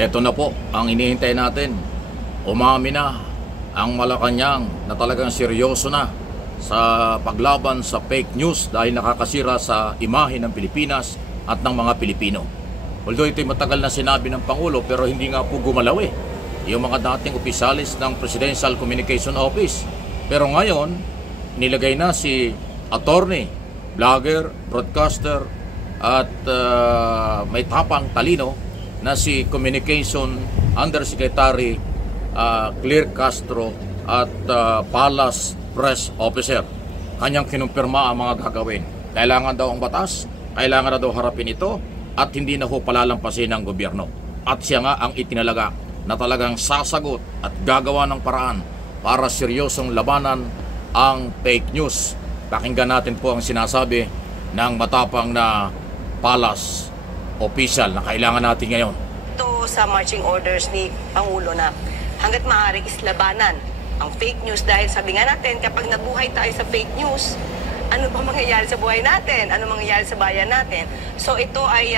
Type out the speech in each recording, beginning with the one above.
Eto na po ang inihintay natin. Umami na ang Malacanang na talagang seryoso na sa paglaban sa fake news dahil nakakasira sa imahe ng Pilipinas at ng mga Pilipino. Although ito'y matagal na sinabi ng Pangulo pero hindi nga po gumalaw yung mga dating opisyalis ng Presidential Communication Office. Pero ngayon, nilagay na si attorney, vlogger, broadcaster at may tapang talino na si Communication Undersecretary Claire Castro at Palace Press Officer. Kanyang kinumpirma ang mga gagawin. Kailangan daw ang batas, kailangan na daw harapin ito at hindi na ho palalampasin ng gobyerno. At siya nga ang itinalaga na talagang sasagot at gagawa ng paraan para seryosong labanan ang fake news. Pakinggan natin po ang sinasabi ng matapang na Palace official na kailangan natin ngayon. Ito sa marching orders ni Pangulo na hanggat maaari is labanan ang fake news dahil sabi nga natin kapag nabuhay tayo sa fake news, ano ba mangyayari sa buhay natin? Ano mangyayari sa bayan natin? So ito ay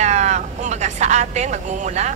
kumbaga sa atin magmumula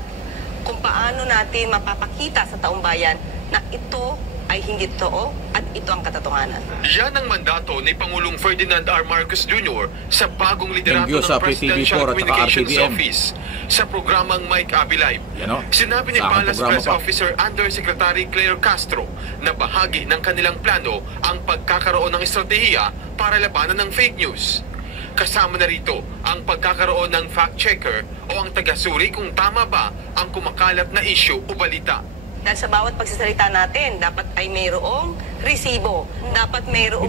kung paano natin mapapakita sa taong bayan na ito ay hindi totoo at ito ang katotohanan. Yan ang mandato ni Pangulong Ferdinand R. Marcos Jr. sa bagong liderato ng Presidential Communications Office sa programang Mike Abby Live. Sinabi ni Palace Press Officer Undersecretary Claire Castro na bahagi ng kanilang plano ang pagkakaroon ng estratehiya para labanan ng fake news. Kasama na rito ang pagkakaroon ng fact-checker o ang tagasuri kung tama ba ang kumakalat na issue o balita. Dahil sa bawat pagsasalita natin, dapat ay mayroong resibo. Dapat mayroong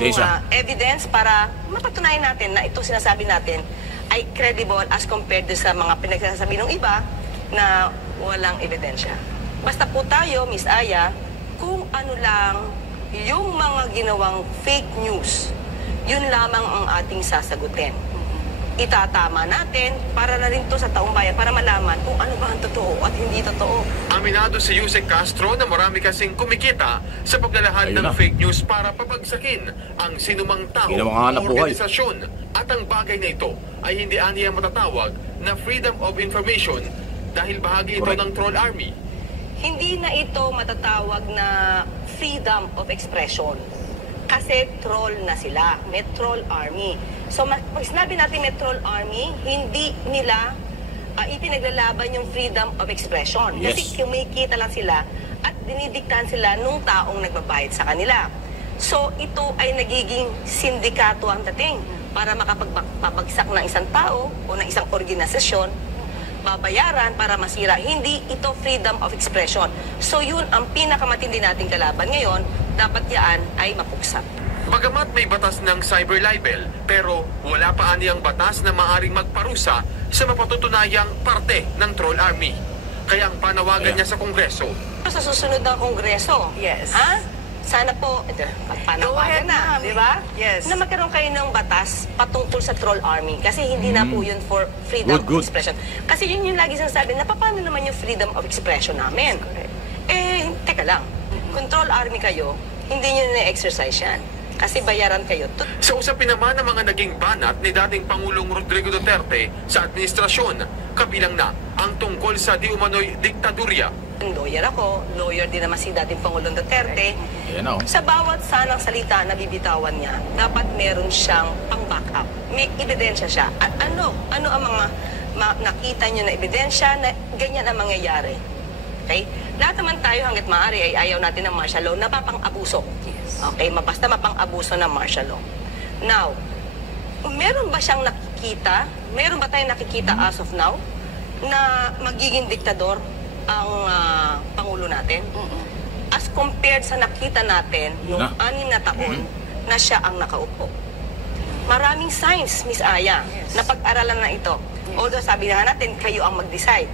evidence para mapatunayan natin na ito sinasabi natin ay credible as compared sa mga pinagsasabi ng iba na walang ebidensya. Basta po tayo, Miss Aya, kung ano lang yung mga ginawang fake news, yun lamang ang ating sasagutin. Itatama natin para na rin to sa taong bayan para malaman kung ano ba ang totoo at hindi totoo. Aminado si Yusek Castro na marami kasing kumikita sa paglalahad ng fake news para papagsakin ang sinumang tao o organisasyon. At ang bagay na ito ay hindi aniya matatawag na freedom of information dahil bahagi ito ng troll army. Hindi na ito matatawag na freedom of expression. Kasi troll na sila, may troll army. So pag sinabi natin may troll army, hindi nila ipinaglalaban yung freedom of expression. Kasi kumikita lang sila at dinidiktahan sila nung taong nagbabayad sa kanila. So ito ay nagiging sindikato ang dating para makapagpapagsak ng isang tao o ng isang organisasyon, babayaran para masira. Hindi ito freedom of expression. So yun ang pinakamatindi nating kalaban ngayon, dapat yan ay mapuksa. Bagamat may batas ng cyber libel, pero wala pa aniyang batas na maaring magparusa sa mapatutunayang parte ng troll army. Kaya ang panawagan niya sa Kongreso. Sa susunod ng Kongreso, sana po, panawagan na, di ba? Na magkaroon kayo ng batas patungkol sa troll army. Kasi hindi na po yun for freedom of expression. Kasi yun yung lagi sinasabi, na paano naman yung freedom of expression namin? Teka lang. Kung troll army kayo, hindi nyo na-exercise yan. Kasi bayaran kayo. Sa usapin naman ng mga naging banat ni dating Pangulong Rodrigo Duterte sa administrasyon, kabilang na ang tungkol sa di umano'y diktadurya. Lawyer ako, lawyer din naman si dating Pangulong Duterte. Sa bawat sanang salita na bibitawan niya, dapat meron siyang pang-backup. May ebidensya siya. At ano ang mga nakita niyo na ebidensya na ganyan ang mangyayari? Okay? Lahat naman tayo hanggat maaari ay ayaw natin ng martial law na papang-abuso. Okay? Basta mapang-abuso ng martial law. Now, meron ba siyang nakikita? Meron ba tayong nakikita as of now na magiging diktador ang Pangulo natin? As compared sa nakita natin noong 6 na taon na siya ang nakaupo. Maraming signs, Miss Aya, na pag-aralan na ito. Although sabi na natin, kayo ang mag-decide.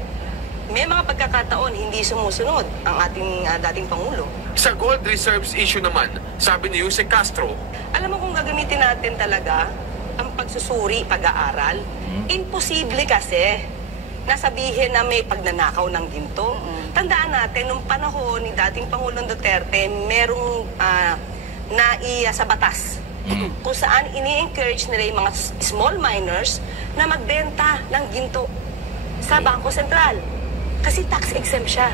May mga pagkakataon hindi sumusunod ang ating dating Pangulo. Sa gold reserves issue naman, sabi ni Yusek Castro, alam mo kung gagamitin natin talaga ang pagsusuri, pag-aaral, imposible kasi nasabihin na may pagnanakaw ng ginto. Tandaan natin, nung panahon ni dating Pangulong Duterte, merong sa batas kung saan ini-encourage nila yung mga small miners na magbenta ng ginto sa Bangko Sentral. Kasi tax exempt siya.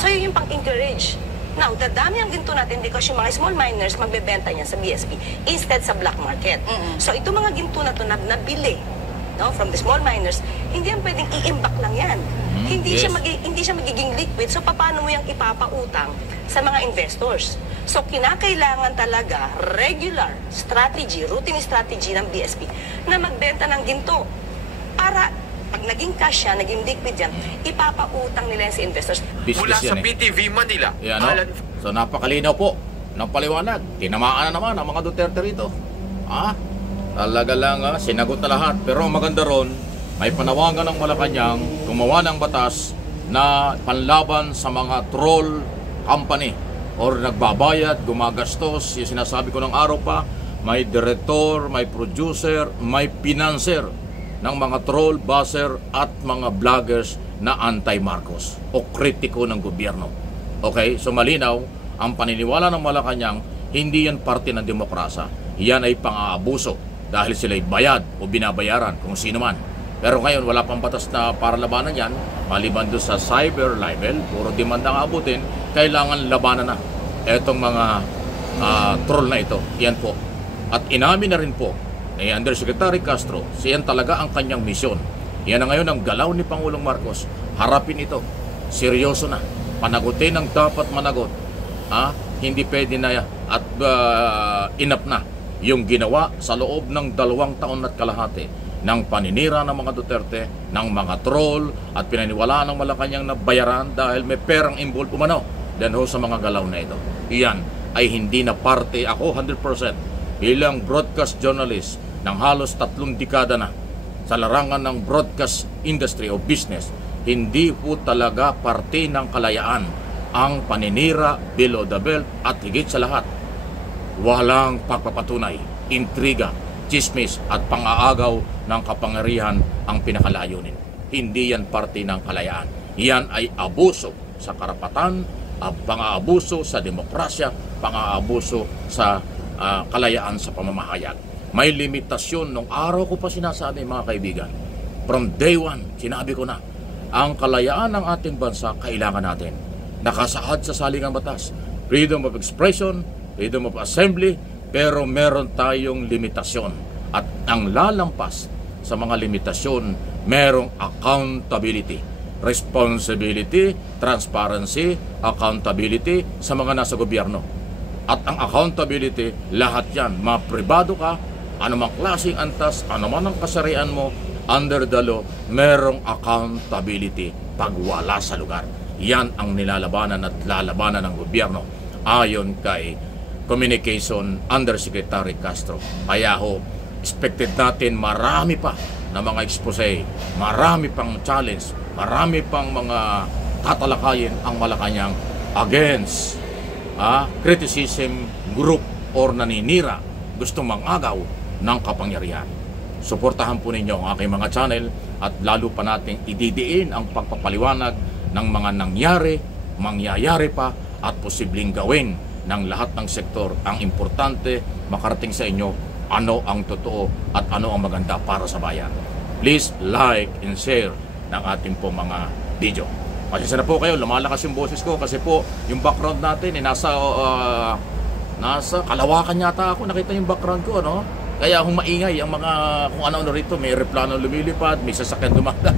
So yun yung pang-encourage. Now, dadami ang ginto natin because yung mga small miners magbebenta niya sa BSP instead sa black market. So ito mga ginto na to na nabili, no, from the small miners, hindi yan pwedeng i-imbak lang yan. Hindi siya magiging liquid. So paano mo yung ipapautang sa mga investors? So kinakailangan talaga regular strategy, routine strategy ng BSP na magbenta ng ginto para pag naging cash yan, naging liquid yan, ipapautang nila yan sa investors. Mula sa PTV Manila. So napakalinaw po ng paliwanag. Tinamaan na naman ang mga Duterte rito. Talaga lang sinagot na lahat. Pero ang maganda ron, may panawagan ng Malacanang gumawa ng batas na panlaban sa mga troll company or nagbabayad, gumagastos. Yung sinasabi ko ng araw pa, may director, may producer, may financer ng mga troll, buzzer at mga vloggers na anti-Marcos o kritiko ng gobyerno. Okay? So malinaw, ang paniniwala ng Malacanang, hindi yan parte ng demokrasya. Yan ay pang-aabuso dahil sila'y bayad o binabayaran kung sino man. Pero ngayon, wala pang batas na para labanan yan. Maliban doon sa cyber libel, puro demandang abutin, kailangan labanan na etong mga troll na ito. Yan po. At inamin na rin po ni Undersecretary Castro, siyan talaga ang kanyang misyon. Yan na ngayon ang galaw ni Pangulong Marcos. Harapin ito. Seryoso na. Panagutin ang dapat managot. Hindi pwede na at enough na yung ginawa sa loob ng 2 taon at kalahati ng paninira ng mga Duterte, ng mga troll at pinaniwalaan ng Malacanang na bayaran dahil may perang involved umano dahil sa mga galaw na ito. Iyan ay hindi na parte ako 100% bilang broadcast journalist ng halos 3 dekada na sa larangan ng broadcast industry o business. Hindi po talaga parte ng kalayaan ang paninira below the belt at higit sa lahat walang pagpapatunay, intriga, chismis at pang-aagaw ng kapangyarihan ang pinakalayunin. Hindi yan parte ng kalayaan. Yan ay abuso sa karapatan, pang-aabuso sa demokrasya, pang-aabuso sa kalayaan sa pamamahayag. May limitasyon. Nung araw ko pa sinasabi, mga kaibigan, from day one, sinabi ko na, ang kalayaan ng ating bansa kailangan natin. Nakasaad sa saligang batas. Freedom of expression, freedom of assembly, pero meron tayong limitasyon. At ang lalampas sa mga limitasyon, merong accountability, responsibility, transparency, accountability sa mga nasa gobyerno. At ang accountability, lahat yan, mapribado ka, anumang klaseng antas, anuman ang kasarian mo, under the law, merong accountability pag wala sa lugar. Yan ang nilalabanan at lalabanan ng gobyerno ayon kay Communication Undersecretary Castro. Kaya expected natin marami pa na mga expose, marami pang challenge, marami pang mga tatalakayin ang Malacanang against criticism group or naninira, gustong mangagaw ng kapangyarihan. Suportahan po ninyo ang aking mga channel at lalo pa natin ididiin ang pagpapaliwanag ng mga nangyari, mangyayari pa at posibleng gawin ng lahat ng sektor. Ang importante makarating sa inyo ano ang totoo at ano ang maganda para sa bayan. Please like and share ng ating po mga video. Pasensya na po kayo, lumalakas yung boses ko kasi po yung background natin nasa Kalawakan yata ako, nakita yung background ko, no? Kaya maingay ang mga kung ano rito, may eroplano lumilipad, may sasakyan dumada.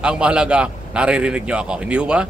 Ang mahalaga, naririnig nyo ako, hindi ho ba?